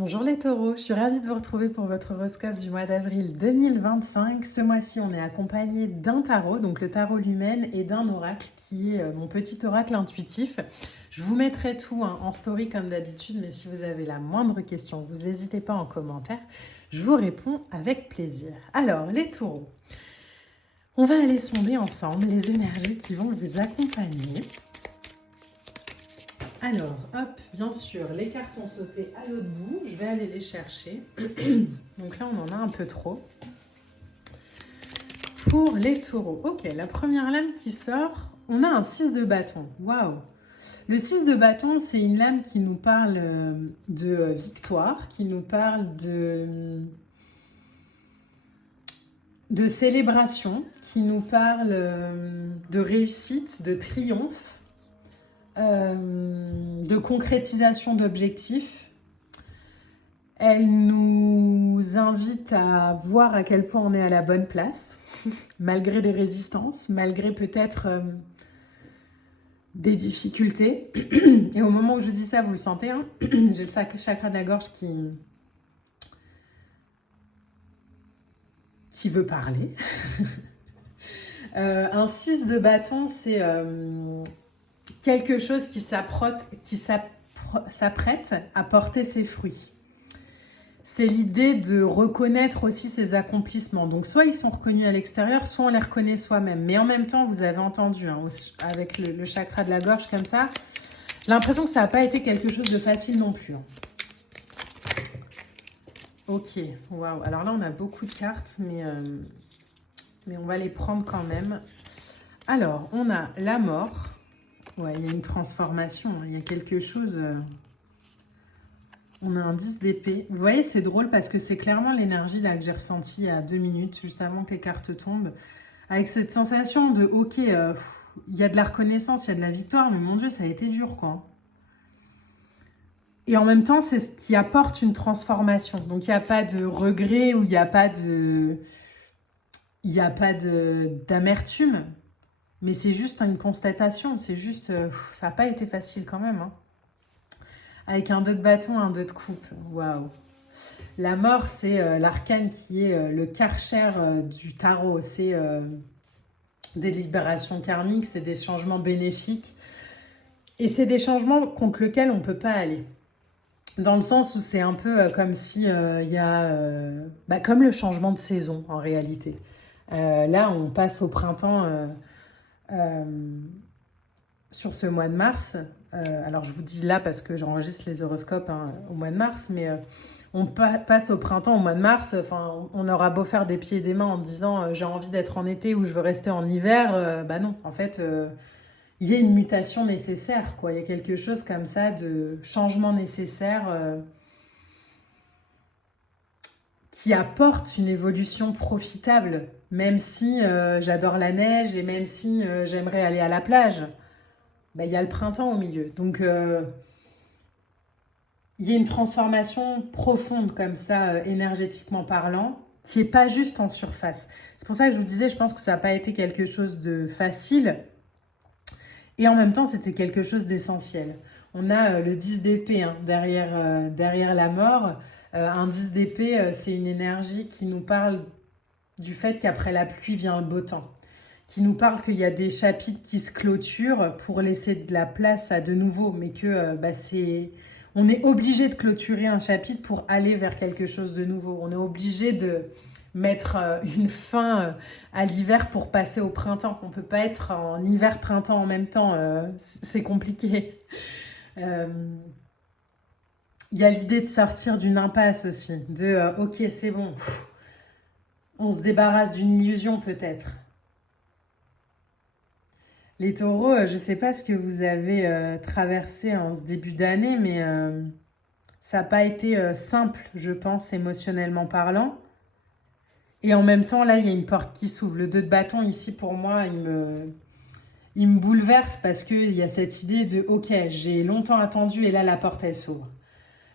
Bonjour les taureaux, je suis ravie de vous retrouver pour votre horoscope du mois d'avril 2025. Ce mois-ci, on est accompagné d'un tarot, donc le tarot Lumen, et d'un oracle qui est mon petit oracle intuitif. Je vous mettrai tout en story comme d'habitude, mais si vous avez la moindre question, vous n'hésitez pas en commentaire. Je vous réponds avec plaisir. Alors, les taureaux, on va aller sonder ensemble les énergies qui vont vous accompagner. Alors, hop, bien sûr, les cartes ont sauté à l'autre bout. Je vais aller les chercher. Donc là, on en a un peu trop. Pour les taureaux. Ok, la première lame qui sort, on a un 6 de bâton. Waouh! Le 6 de bâton, c'est une lame qui nous parle de victoire, qui nous parle de célébration, qui nous parle de réussite, de triomphe. De concrétisation d'objectifs. Elle nous invite à voir à quel point on est à la bonne place, malgré des résistances, malgré peut-être des difficultés. Et au moment où je dis ça, vous le sentez, hein, j'ai le chakra de la gorge qui veut parler. Un 6 de bâton, c'est quelque chose qui s'apprête à porter ses fruits. C'est l'idée de reconnaître aussi ses accomplissements. Donc, soit ils sont reconnus à l'extérieur, soit on les reconnaît soi-même. Mais en même temps, vous avez entendu, hein, avec le chakra de la gorge comme ça, j'ai l'impression que ça n'a pas été quelque chose de facile non plus. Hein. Ok, waouh. Alors là, on a beaucoup de cartes, mais on va les prendre quand même. Alors, on a la mort. Ouais, il y a une transformation. Il y a quelque chose... On a un 10 d'épée. Vous voyez, c'est drôle parce que c'est clairement l'énergie là que j'ai ressentie il y a 2 minutes, juste avant que les cartes tombent. Avec cette sensation de, ok, il y a de la reconnaissance, il y a de la victoire, mais mon Dieu, ça a été dur, quoi. Et en même temps, c'est ce qui apporte une transformation. Donc, il n'y a pas de regret ou il n'y a pas d'amertume. Mais c'est juste une constatation. C'est juste, ça n'a pas été facile quand même, hein. Avec un 2 de bâton, un 2 de coupe. Waouh! La mort, c'est l'arcane qui est le karcher du tarot. C'est des libérations karmiques, c'est des changements bénéfiques. Et c'est des changements contre lesquels on ne peut pas aller. Dans le sens où c'est un peu comme si il y a... comme le changement de saison, en réalité. Là, on passe au printemps sur ce mois de mars. Alors, je vous dis là parce que j'enregistre les horoscopes au mois de mars, mais... on passe au printemps, au mois de mars, enfin, on aura beau faire des pieds et des mains en disant j'ai envie d'être en été ou je veux rester en hiver, bah non, en fait, il y a une mutation nécessaire, quoi. Il y a quelque chose comme ça de changement nécessaire qui apporte une évolution profitable, même si j'adore la neige et même si j'aimerais aller à la plage, bah, il y a le printemps au milieu. Donc, il y a une transformation profonde comme ça, énergétiquement parlant, qui n'est pas juste en surface. C'est pour ça que je vous disais, je pense que ça n'a pas été quelque chose de facile. Et en même temps, c'était quelque chose d'essentiel. On a le 10 d'épée hein, derrière la mort. Un 10 d'épée, c'est une énergie qui nous parle du fait qu'après la pluie vient le beau temps. Qui nous parle qu'il y a des chapitres qui se clôturent pour laisser de la place à de nouveau, mais que on est obligé de clôturer un chapitre pour aller vers quelque chose de nouveau. On est obligé de mettre une fin à l'hiver pour passer au printemps. On ne peut pas être en hiver-printemps en même temps. C'est compliqué. Il y a l'idée de sortir d'une impasse aussi. De ok, c'est bon. On se débarrasse d'une illusion peut-être. Les taureaux, je ne sais pas ce que vous avez traversé en ce début d'année, mais ça n'a pas été simple, je pense, émotionnellement parlant. Et en même temps, là, il y a une porte qui s'ouvre. Le 2 de bâton, ici, pour moi, il me bouleverse parce qu'il y a cette idée de « Ok, j'ai longtemps attendu et là, la porte, elle s'ouvre. »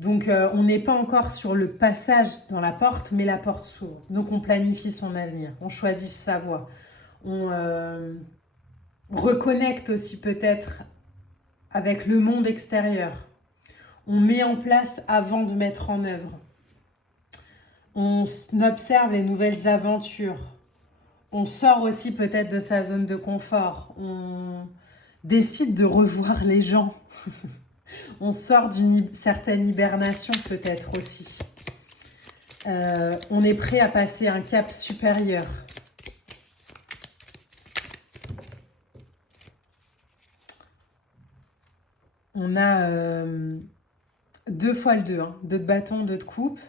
Donc, on n'est pas encore sur le passage dans la porte, mais la porte s'ouvre. Donc, on planifie son avenir, on choisit sa voie. On reconnecte aussi peut-être avec le monde extérieur. On met en place avant de mettre en œuvre. On observe les nouvelles aventures. On sort aussi peut-être de sa zone de confort. On décide de revoir les gens. On sort d'une certaine hibernation peut-être aussi. On est prêt à passer un cap supérieur. On a 2 fois le 2, hein. 2 de bâton, 2 de coupe.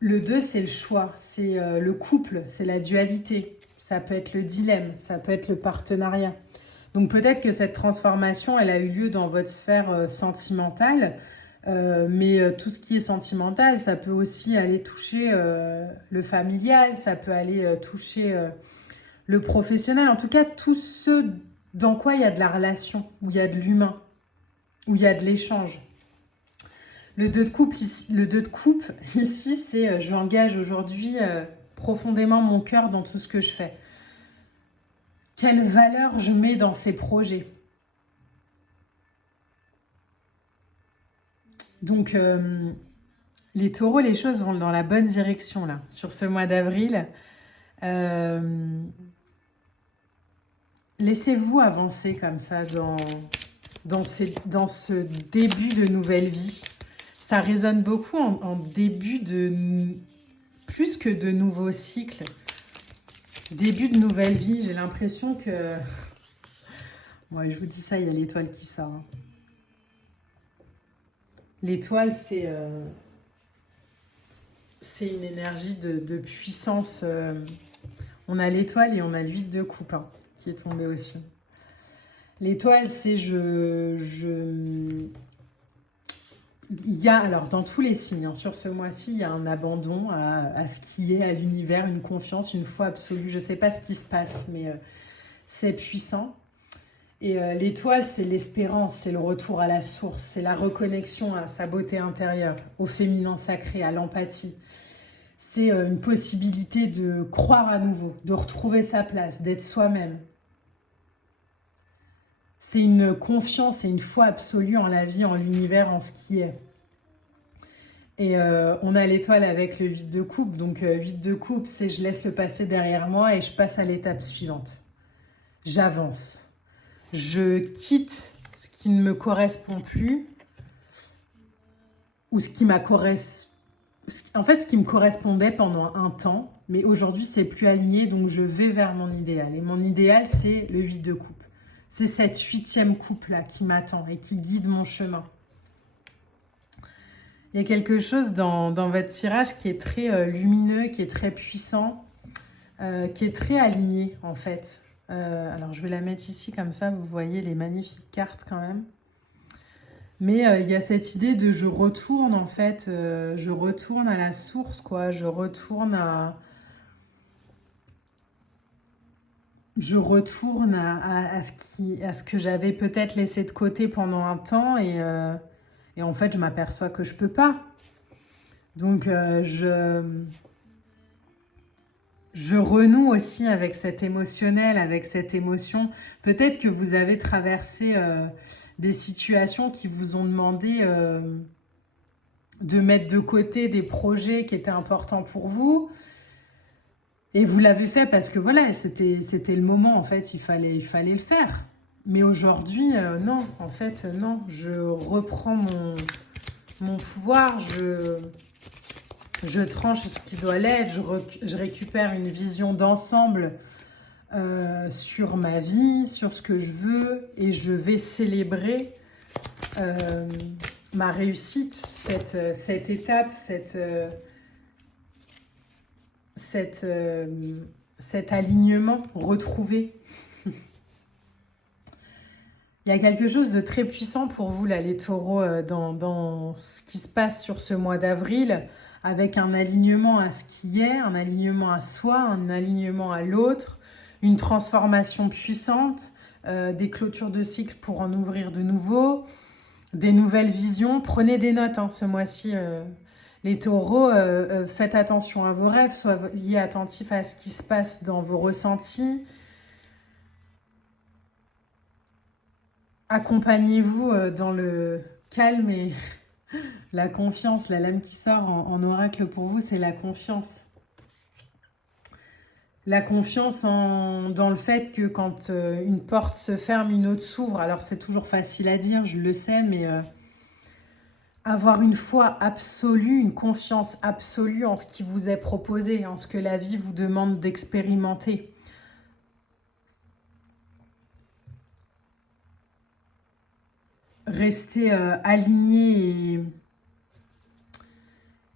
Le 2, c'est le choix, c'est le couple, c'est la dualité. Ça peut être le dilemme, ça peut être le partenariat. Donc peut-être que cette transformation, elle a eu lieu dans votre sphère sentimentale, mais tout ce qui est sentimental, ça peut aussi aller toucher le familial, ça peut aller toucher le professionnel. En tout cas, tout ce dans quoi il y a de la relation, où il y a de l'humain, où il y a de l'échange. Le 2 de coupe ici, c'est je engage aujourd'hui profondément mon cœur dans tout ce que je fais. Quelle valeur je mets dans ces projets? Donc, les taureaux, les choses vont dans la bonne direction là, sur ce mois d'avril. Laissez-vous avancer comme ça dans ce début de nouvelle vie. Ça résonne beaucoup en début de... plus que de nouveaux cycles. Début de nouvelle vie, j'ai l'impression que... Moi, je vous dis ça, il y a l'étoile qui sort. Hein. L'étoile, c'est une énergie de puissance. On a l'étoile et on a l'huile de coupe hein, qui est tombée aussi. L'étoile, c'est il y a, alors dans tous les signes, hein, sur ce mois-ci, il y a un abandon à ce qui est, à l'univers, une confiance, une foi absolue. Je ne sais pas ce qui se passe, mais c'est puissant. Et l'étoile, c'est l'espérance, c'est le retour à la source, c'est la reconnexion à sa beauté intérieure, au féminin sacré, à l'empathie. C'est une possibilité de croire à nouveau, de retrouver sa place, d'être soi-même. C'est une confiance et une foi absolue en la vie, en l'univers, en ce qui est. Et on a l'étoile avec le 8 de coupe. Donc 8 de coupe, c'est je laisse le passé derrière moi et je passe à l'étape suivante. J'avance. Je quitte ce qui ne me correspond plus ou ce qui m'a en fait, ce qui me correspondait pendant un temps, mais aujourd'hui, c'est plus aligné, donc je vais vers mon idéal. Et mon idéal, c'est le 8 de coupe. C'est cette 8e coupe-là qui m'attend et qui guide mon chemin. Il y a quelque chose dans votre tirage qui est très lumineux, qui est très puissant, qui est très aligné, en fait. Alors, je vais la mettre ici, comme ça, vous voyez les magnifiques cartes quand même. Mais il y a cette idée de je retourne, en fait, je retourne à la source, quoi. Je retourne à ce que j'avais peut-être laissé de côté pendant un temps et en fait, je m'aperçois que je peux pas. Donc, je renoue aussi avec cet émotionnel, avec cette émotion. Peut-être que vous avez traversé des situations qui vous ont demandé de mettre de côté des projets qui étaient importants pour vous. Et vous l'avez fait parce que voilà, c'était le moment, en fait, il fallait le faire. Mais aujourd'hui, non, en fait, non. Je reprends mon pouvoir, je tranche ce qui doit l'être, je récupère une vision d'ensemble sur ma vie, sur ce que je veux, et je vais célébrer ma réussite, cette étape, cet alignement retrouvé. Il y a quelque chose de très puissant pour vous, là, les taureaux, dans ce qui se passe sur ce mois d'avril, avec un alignement à ce qui est, un alignement à soi, un alignement à l'autre, une transformation puissante, des clôtures de cycle pour en ouvrir de nouveaux, des nouvelles visions. Prenez des notes hein, ce mois-ci, les taureaux, faites attention à vos rêves, soyez attentifs à ce qui se passe dans vos ressentis. Accompagnez-vous dans calme et la confiance. La lame qui sort en oracle pour vous, c'est la confiance. La confiance dans le fait que quand une porte se ferme, une autre s'ouvre. Alors c'est toujours facile à dire, je le sais, mais avoir une foi absolue, une confiance absolue en ce qui vous est proposé, en ce que la vie vous demande d'expérimenter. Rester aligné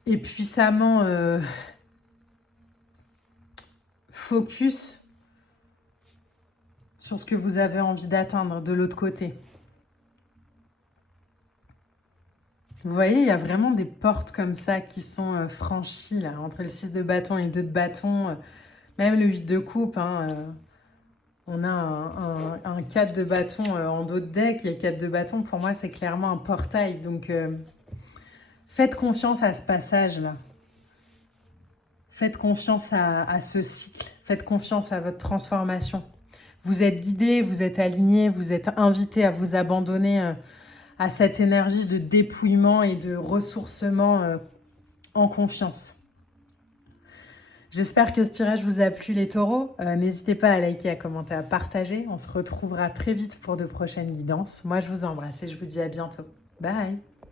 et puissamment focus sur ce que vous avez envie d'atteindre de l'autre côté. Vous voyez, il y a vraiment des portes comme ça qui sont franchies là, entre le 6 de bâton et le 2 de bâton, même le 8 de coupe. On a un 4 de bâton en dos de deck, et le 4 de bâton, pour moi, c'est clairement un portail. Donc, faites confiance à ce passage-là. Faites confiance à ce cycle. Faites confiance à votre transformation. Vous êtes guidé, vous êtes aligné, vous êtes invité à vous abandonner à cette énergie de dépouillement et de ressourcement en confiance. J'espère que ce tirage vous a plu, les taureaux. N'hésitez pas à liker, à commenter, à partager. On se retrouvera très vite pour de prochaines guidances. Moi, je vous embrasse et je vous dis à bientôt. Bye!